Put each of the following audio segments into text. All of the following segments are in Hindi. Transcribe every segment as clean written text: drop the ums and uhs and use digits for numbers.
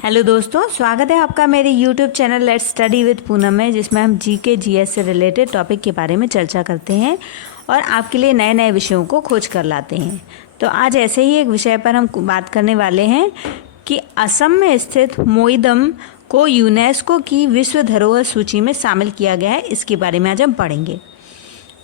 हेलो दोस्तों, स्वागत है आपका मेरे YouTube channel let's study with Poonam में, जिसमें हम जीके जीएस से रिलेटेड टॉपिक के बारे में चर्चा करते हैं और आपके लिए नए नए विषयों को खोज कर लाते हैं। तो आज ऐसे ही एक विषय पर हम बात करने वाले हैं कि असम में स्थित मोईदम को यूनेस्को की विश्व धरोहर सूची में शामिल किया गया है। इसके बारे में आज हम पढ़ेंगे।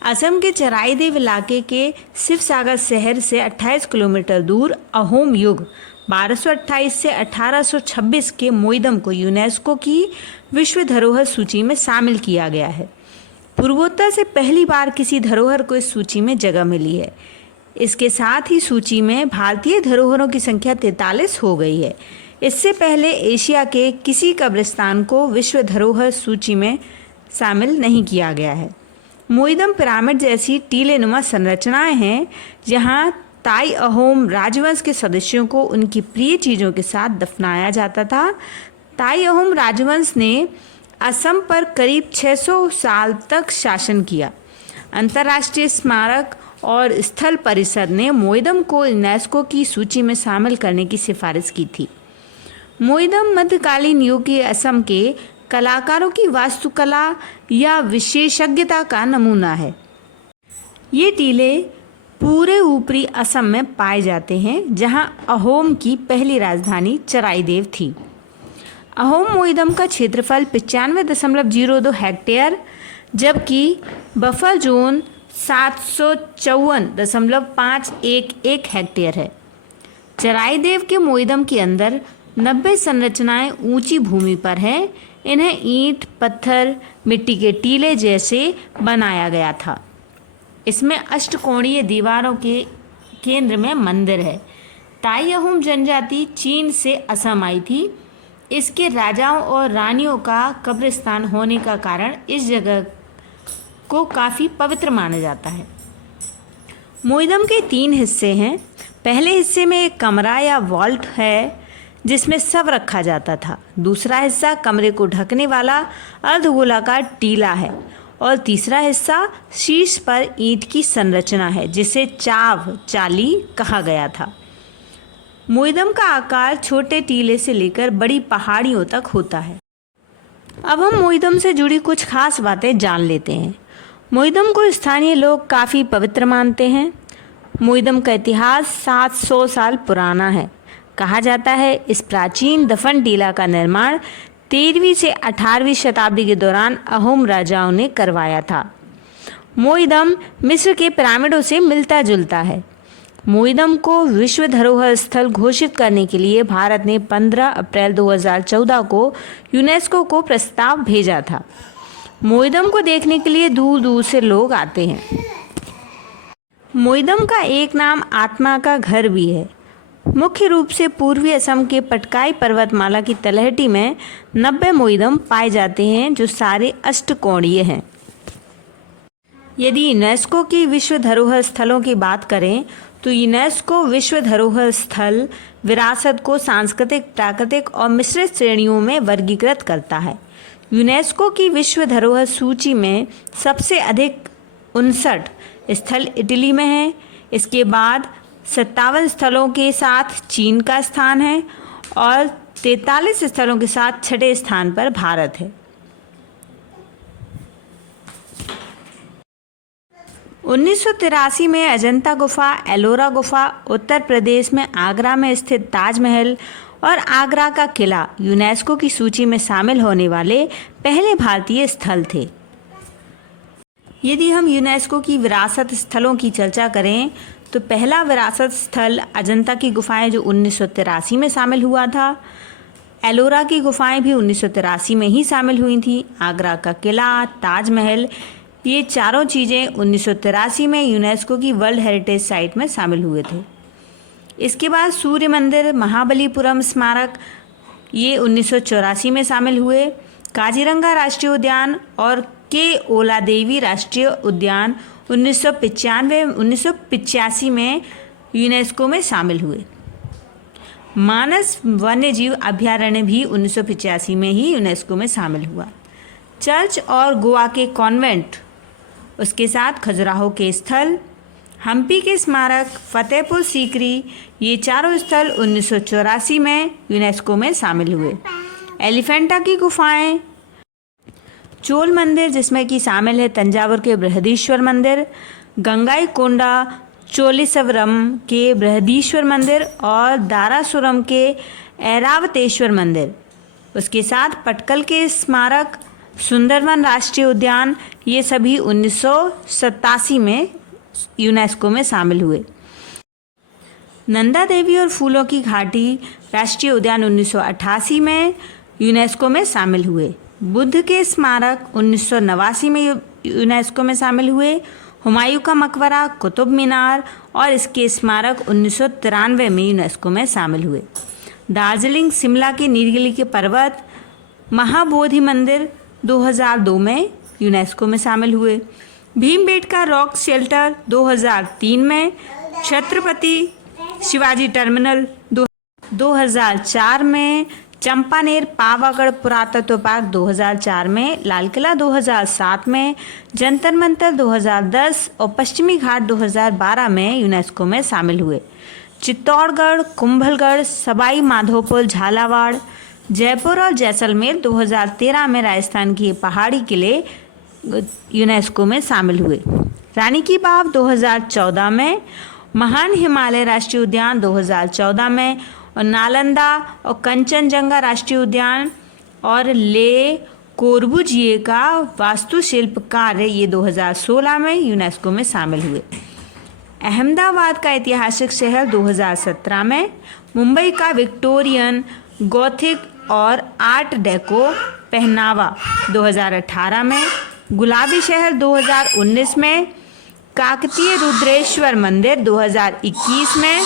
असम के चराईदेव इलाके के शिवसागर शहर से 28 किलोमीटर दूर अहोम युग 1228 से 1826 के मोईदम को यूनेस्को की विश्व धरोहर सूची में शामिल किया गया है। पूर्वोत्तर से पहली बार किसी धरोहर को इस सूची में जगह मिली है। इसके साथ ही सूची में भारतीय धरोहरों की संख्या 43 हो गई है। इससे पहले एशिया के किसी कब्रिस्तान को विश्व धरोहर सूची में शामिल नहीं किया गया है। मोईदम पिरामिड जैसी टीलेनुमा संरचनाएं हैं, जहां ताई अहोम राजवंश के सदस्यों को उनकी प्रिय चीज़ों के साथ दफनाया जाता था। ताई अहोम राजवंश ने असम पर करीब 600 साल तक शासन किया। अंतर्राष्ट्रीय स्मारक और स्थल परिषद ने मोईदम को यूनेस्को की सूची में शामिल करने की सिफारिश की थी। मोईदम मध्यकालीन युग के असम के कलाकारों की वास्तुकला या विशेषज्ञता का नमूना है। ये टीले पूरे ऊपरी असम में पाए जाते हैं, जहां अहोम की पहली राजधानी चराईदेव थी। अहोम मोईदम का क्षेत्रफल 95.02 हेक्टेयर, जबकि बफर जोन 754.511 हेक्टेयर है। चराईदेव के मोईदम के अंदर 90 संरचनाएं ऊंची भूमि पर हैं। इन्हें ईंट, पत्थर, मिट्टी के टीले जैसे बनाया गया था। इसमें अष्टकोणीय दीवारों के केंद्र में मंदिर है। ताई अहोम जनजाति चीन से असम आई थी। इसके राजाओं और रानियों का कब्रिस्तान होने का कारण इस जगह को काफ़ी पवित्र माना जाता है। मोईदम के 3 हिस्से हैं। पहले हिस्से में एक कमरा या वॉल्ट है, जिसमें शव रखा जाता था। दूसरा हिस्सा कमरे को ढकने वाला अर्धगोलाकार टीला है और तीसरा हिस्सा शीर्ष पर ईंट की संरचना है, जिसे चाली कहा गया था। मोईदम का आकार छोटे टीले से लेकर बड़ी पहाड़ियों तक होता है। अब हम मोईदम से जुड़ी कुछ खास बातें जान लेते हैं। मोईदम को स्थानीय लोग काफ़ी पवित्र मानते हैं। मोईदम का इतिहास 700 साल पुराना है। कहा जाता है इस प्राचीन दफन टीला का निर्माण 13वीं से 18वीं शताब्दी के दौरान अहोम राजाओं ने करवाया था। मोईदम मिस्र के पिरामिडों से मिलता जुलता है। मोईदम को विश्व धरोहर स्थल घोषित करने के लिए भारत ने 15 अप्रैल 2014 को यूनेस्को को प्रस्ताव भेजा था। मोईदम को देखने के लिए दूर दूर से लोग आते हैं। मोईदम का एक नाम आत्मा का घर भी है। मुख्य रूप से पूर्वी असम के पटकाई पर्वतमाला की तलहटी में 90 मोईदम पाए जाते हैं, जो सारे अष्टकोणीय हैं। यदि यूनेस्को की विश्व धरोहर स्थलों की बात करें तो यूनेस्को विश्व धरोहर स्थल विरासत को सांस्कृतिक, प्राकृतिक और मिश्रित श्रेणियों में वर्गीकृत करता है। यूनेस्को की विश्व धरोहर सूची में सबसे अधिक 59 स्थल इटली में हैं। इसके बाद 57 स्थलों के साथ चीन का स्थान है और 43 स्थलों के साथ 6ठे स्थान पर भारत है। 1983 में अजंता गुफा, एलोरा गुफा, उत्तर प्रदेश में आगरा में स्थित ताजमहल और आगरा का किला यूनेस्को की सूची में शामिल होने वाले पहले भारतीय स्थल थे। यदि हम यूनेस्को की विरासत स्थलों की चर्चा करें तो पहला विरासत स्थल अजंता की गुफाएं, जो 1983 में शामिल हुआ था। एलोरा की गुफाएं भी 1983 में ही शामिल हुई थी। आगरा का किला, ताजमहल, ये चारों चीज़ें 1983 में यूनेस्को की वर्ल्ड हेरिटेज साइट में शामिल हुए थे। इसके बाद सूर्य मंदिर, महाबलीपुरम स्मारक, ये 1984 में शामिल हुए। काजीरंगा राष्ट्रीय उद्यान और के ओलादेवी राष्ट्रीय उद्यान 1985 में यूनेस्को में शामिल हुए। मानस वन्यजीव अभयारण्य भी 1985 में ही यूनेस्को में शामिल हुआ। चर्च और गोवा के कॉन्वेंट, उसके साथ खजुराहो के स्थल हम्पी के स्मारक, फतेहपुर सीकरी, ये चारों स्थल 1984 में यूनेस्को में शामिल हुए। एलिफेंटा की गुफाएं, चोल मंदिर जिसमें कि शामिल है तंजावुर के बृहदीश्वर मंदिर, गंगाईकोंडा चोलीसवरम के बृहदीश्वर मंदिर और दारासुरम के ऐरावतेश्वर मंदिर। उसके साथ पटकल के स्मारक, सुंदरवन राष्ट्रीय उद्यान, ये सभी 1987 में यूनेस्को में शामिल हुए। नंदा देवी और फूलों की घाटी राष्ट्रीय उद्यान 1988 में यूनेस्को में शामिल हुए। बुद्ध के स्मारक 1989 में यूनेस्को में शामिल हुए। हुमायूं का मकबरा, कुतुब मीनार और इसके स्मारक 1993 में यूनेस्को में शामिल हुए। दार्जिलिंग, शिमला के नीलगिरी के पर्वत, महाबोधि मंदिर 2002 में यूनेस्को में शामिल हुए। भीमबेटका रॉक शेल्टर 2003 में, छत्रपति शिवाजी टर्मिनल 2004 में, चंपानेर पावागढ़ पुरातत्व पार्क 2004 में, लाल किला 2007 में, जंतर मंतर 2010 और पश्चिमी घाट 2012 में यूनेस्को में शामिल हुए। चित्तौड़गढ़, कुंभलगढ़, सवाई माधोपुर, झालावाड़, जयपुर और जैसलमेर 2013 में, राजस्थान के पहाड़ी किले यूनेस्को में शामिल हुए। रानी की बाव 2014 में, महान हिमालय राष्ट्रीय उद्यान 2014 में और नालंदा और कंचनजंगा राष्ट्रीय उद्यान और ले कोर्बुजिए का वास्तुशिल्प कार्य ये 2016 में यूनेस्को में शामिल हुए। अहमदाबाद का ऐतिहासिक शहर 2017 में, मुंबई का विक्टोरियन, गॉथिक और आर्ट डेको पहनावा 2018 में, गुलाबी शहर 2019 में, काकतीय रुद्रेश्वर मंदिर 2021 में,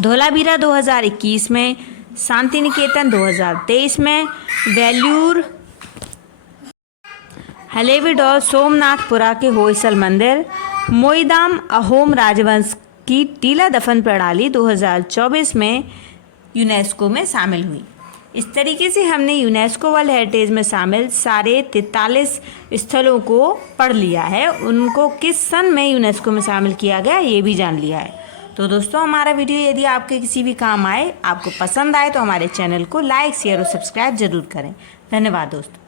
धोलावीरा 2021 में, शांति निकेतन 2023 में, वेल्लूर, हलेबीडोर, सोमनाथपुरा के होयसल मंदिर, मोईदाम अहोम राजवंश की टीला दफन प्रणाली 2024 में यूनेस्को में शामिल हुई। इस तरीके से हमने यूनेस्को वर्ल्ड हेरिटेज में शामिल सारे 43 स्थलों को पढ़ लिया है। उनको किस सन में यूनेस्को में शामिल किया गया ये भी जान लिया है। तो दोस्तों, हमारा वीडियो यदि आपके किसी भी काम आए, आपको पसंद आए, तो हमारे चैनल को लाइक, शेयर और सब्सक्राइब जरूर करें। धन्यवाद दोस्तों।